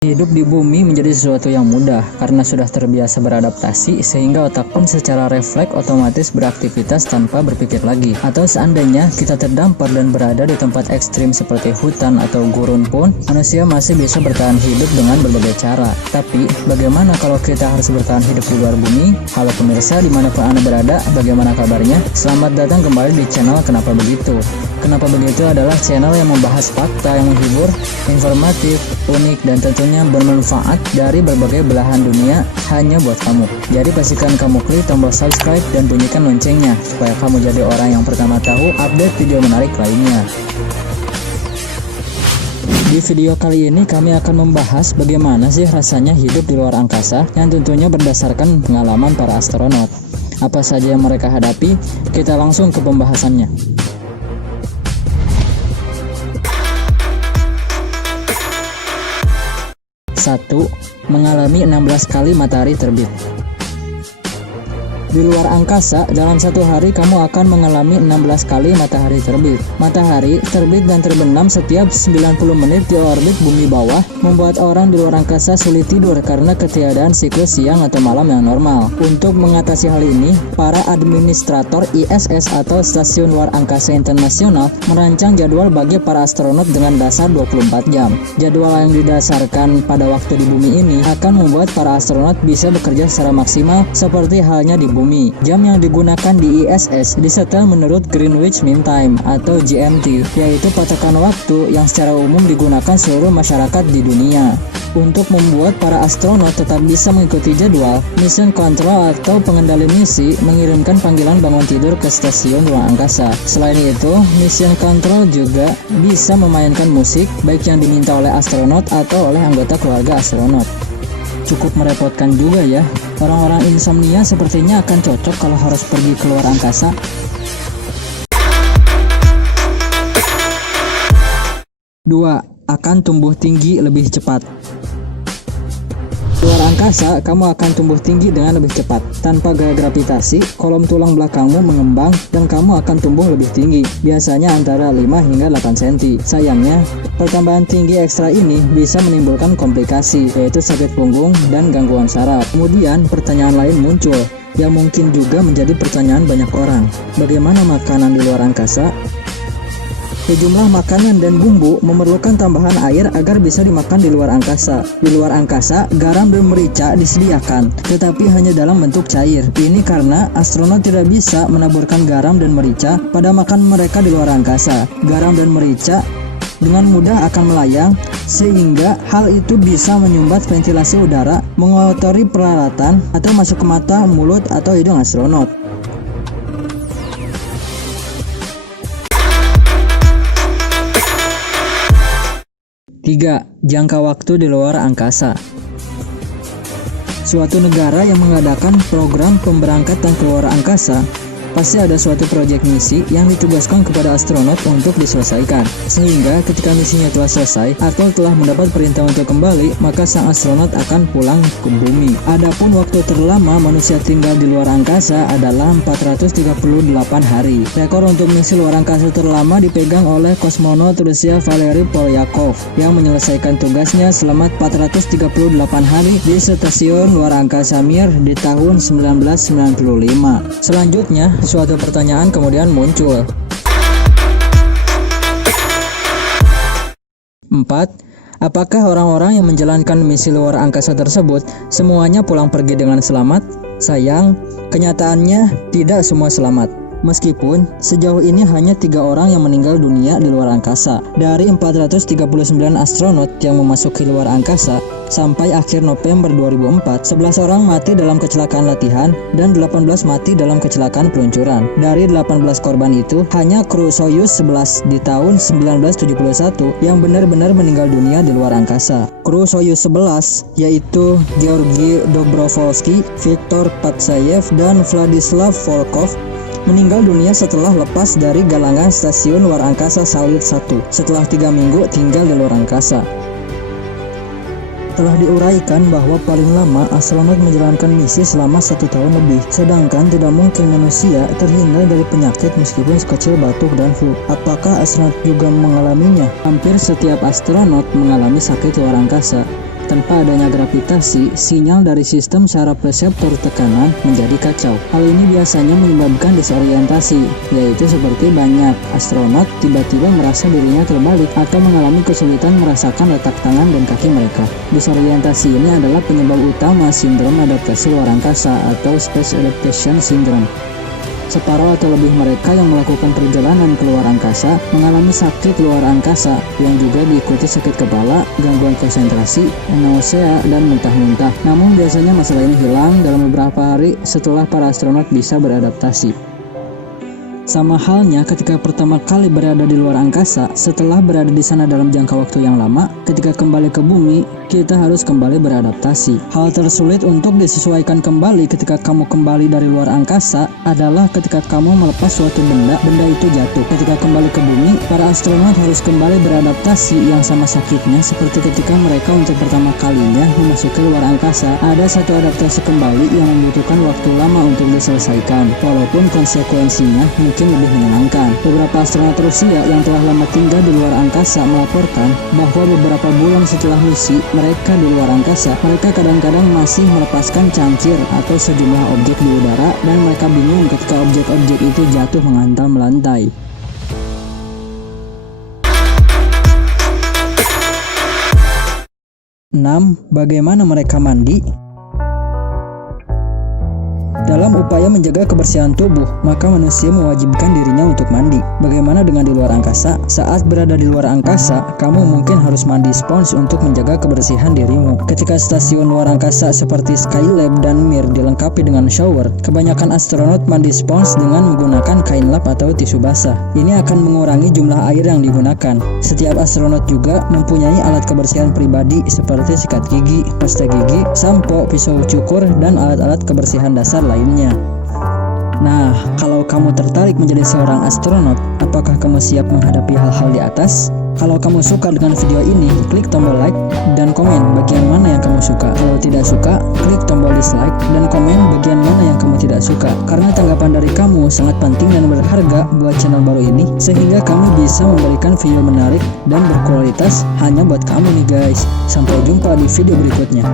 Hidup di bumi menjadi sesuatu yang mudah karena sudah terbiasa beradaptasi sehingga otak pun secara refleks otomatis beraktivitas tanpa berpikir lagi. Atau seandainya kita terdampar dan berada di tempat ekstrim seperti hutan atau gurun pun, manusia masih bisa bertahan hidup dengan berbagai cara. Tapi bagaimana kalau kita harus bertahan hidup di luar bumi? Halo pemirsa, dimanapun Anda berada, bagaimana kabarnya? Selamat datang kembali di channel Kenapa Begitu. Kenapa Begitu adalah channel yang membahas fakta yang menghibur, informatif, unik, dan tentunya bermanfaat dari berbagai belahan dunia hanya buat kamu. Jadi pastikan kamu klik tombol subscribe dan bunyikan loncengnya supaya kamu jadi orang yang pertama tahu update video menarik lainnya. Di video kali ini kami akan membahas bagaimana sih rasanya hidup di luar angkasa yang tentunya berdasarkan pengalaman para astronot. Apa saja yang mereka hadapi? Kita langsung ke pembahasannya. 1. Mengalami 16 kali matahari terbit. Di luar angkasa, dalam satu hari kamu akan mengalami 16 kali matahari terbit. Matahari terbit dan terbenam setiap 90 menit di orbit bumi bawah, membuat orang di luar angkasa sulit tidur karena ketiadaan siklus siang atau malam yang normal. Untuk mengatasi hal ini, para administrator ISS atau Stasiun Luar Angkasa Internasional merancang jadwal bagi para astronot dengan dasar 24 jam. Jadwal yang didasarkan pada waktu di bumi ini akan membuat para astronot bisa bekerja secara maksimal seperti halnya di bumi. Jam yang digunakan di ISS disetel menurut Greenwich Mean Time atau GMT, yaitu patokan waktu yang secara umum digunakan seluruh masyarakat di dunia. Untuk membuat para astronot tetap bisa mengikuti jadwal, Mission Control atau pengendali misi mengirimkan panggilan bangun tidur ke stasiun luar angkasa. Selain itu, Mission Control juga bisa memainkan musik baik yang diminta oleh astronot atau oleh anggota keluarga astronot. Cukup merepotkan juga ya. Orang-orang insomnia sepertinya akan cocok kalau harus pergi ke luar angkasa. 2. Akan tumbuh tinggi lebih cepat. Di luar angkasa, kamu akan tumbuh tinggi dengan lebih cepat. Tanpa gaya gravitasi, kolom tulang belakangmu mengembang dan kamu akan tumbuh lebih tinggi, biasanya antara 5 hingga 8 cm. Sayangnya, pertambahan tinggi ekstra ini bisa menimbulkan komplikasi, yaitu sakit punggung dan gangguan saraf. Kemudian, pertanyaan lain muncul, yang mungkin juga menjadi pertanyaan banyak orang. Bagaimana makanan di luar angkasa? Sejumlah makanan dan bumbu memerlukan tambahan air agar bisa dimakan di luar angkasa. Di luar angkasa, garam dan merica disediakan, tetapi hanya dalam bentuk cair. Ini karena astronot tidak bisa menaburkan garam dan merica pada makan mereka di luar angkasa. Garam dan merica dengan mudah akan melayang, sehingga hal itu bisa menyumbat ventilasi udara, mengotori peralatan, atau masuk ke mata, mulut, atau hidung astronot. 3. Jangka waktu di luar angkasa. Suatu negara yang mengadakan program pemberangkatan ke luar angkasa pasti ada suatu proyek misi yang ditugaskan kepada astronot untuk diselesaikan, sehingga ketika misinya telah selesai atau telah mendapat perintah untuk kembali, maka sang astronot akan pulang ke bumi. Adapun waktu terlama manusia tinggal di luar angkasa adalah 438 hari. Rekor untuk misi luar angkasa terlama dipegang oleh kosmonot Rusia Valery Polyakov yang menyelesaikan tugasnya selama 438 hari di Stasiun Luar Angkasa Mir di tahun 1995. Selanjutnya, suatu pertanyaan kemudian muncul. 4. Apakah orang-orang yang menjalankan misi luar angkasa tersebut semuanya pulang pergi dengan selamat? Sayang, kenyataannya tidak semua selamat. Meskipun sejauh ini hanya 3 orang yang meninggal dunia di luar angkasa. Dari 439 astronot yang memasuki luar angkasa sampai akhir November 2004, 11 orang mati dalam kecelakaan latihan dan 18 mati dalam kecelakaan peluncuran. Dari 18 korban itu, hanya kru Soyuz 11 di tahun 1971 yang benar-benar meninggal dunia di luar angkasa. Kru Soyuz 11 yaitu Georgi Dobrovolsky, Viktor Patsayev, dan Vladislav Volkov meninggal dunia setelah lepas dari galangan Stasiun Luar Angkasa Salyut 1 setelah 3 minggu tinggal di luar angkasa. Telah diuraikan bahwa paling lama astronot menjalankan misi selama 1 tahun lebih, sedangkan tidak mungkin manusia terhindar dari penyakit meskipun sekecil batuk dan flu. Apakah astronot juga mengalaminya? Hampir setiap astronot mengalami sakit luar angkasa. Tanpa adanya gravitasi, sinyal dari sistem saraf reseptor tekanan menjadi kacau. Hal ini biasanya menyebabkan disorientasi, yaitu seperti banyak astronot tiba-tiba merasa dirinya terbalik atau mengalami kesulitan merasakan letak tangan dan kaki mereka. Disorientasi ini adalah penyebab utama sindrom adaptasi luar angkasa atau Space Adaptation Syndrome. Separuh atau lebih mereka yang melakukan perjalanan ke luar angkasa mengalami sakit luar angkasa yang juga diikuti sakit kepala, gangguan konsentrasi, nausea, dan muntah-muntah. Namun biasanya masalah ini hilang dalam beberapa hari setelah para astronot bisa beradaptasi. Sama halnya ketika pertama kali berada di luar angkasa, setelah berada di sana dalam jangka waktu yang lama, ketika kembali ke bumi, kita harus kembali beradaptasi. Hal tersulit untuk disesuaikan kembali ketika kamu kembali dari luar angkasa adalah ketika kamu melepas suatu benda itu jatuh. Ketika kembali ke bumi, para astronot harus kembali beradaptasi yang sama sakitnya seperti ketika mereka untuk pertama kalinya memasuki luar angkasa. Ada satu adaptasi kembali yang membutuhkan waktu lama untuk diselesaikan, walaupun konsekuensinya mungkin lebih menyenangkan. Beberapa astronot Rusia yang telah lama tinggal di luar angkasa melaporkan bahwa beberapa bulan setelah misi mereka di luar angkasa, mereka kadang-kadang masih melepaskan cangkir atau sejumlah objek di udara dan mereka bingung ketika objek-objek itu jatuh menghantam lantai. 6. Bagaimana mereka mandi? Dalam upaya menjaga kebersihan tubuh, maka manusia mewajibkan dirinya untuk mandi. Bagaimana dengan di luar angkasa? Saat berada di luar angkasa, kamu mungkin harus mandi spons untuk menjaga kebersihan dirimu. Ketika stasiun luar angkasa seperti Skylab dan Mir dilengkapi dengan shower, kebanyakan astronot mandi spons dengan menggunakan kain lap atau tisu basah. Ini akan mengurangi jumlah air yang digunakan. Setiap astronot juga mempunyai alat kebersihan pribadi seperti sikat gigi, pasta gigi, sampo, pisau cukur, dan alat-alat kebersihan dasar lainnya. Nah, kalau kamu tertarik menjadi seorang astronot, apakah kamu siap menghadapi hal-hal di atas? Kalau kamu suka dengan video ini, klik tombol like dan komen bagian mana yang kamu suka. Kalau tidak suka, klik tombol dislike dan komen bagian mana yang kamu tidak suka. Karena tanggapan dari kamu sangat penting dan berharga buat channel baru ini, sehingga kami bisa memberikan video menarik dan berkualitas hanya buat kamu nih guys. Sampai jumpa di video berikutnya.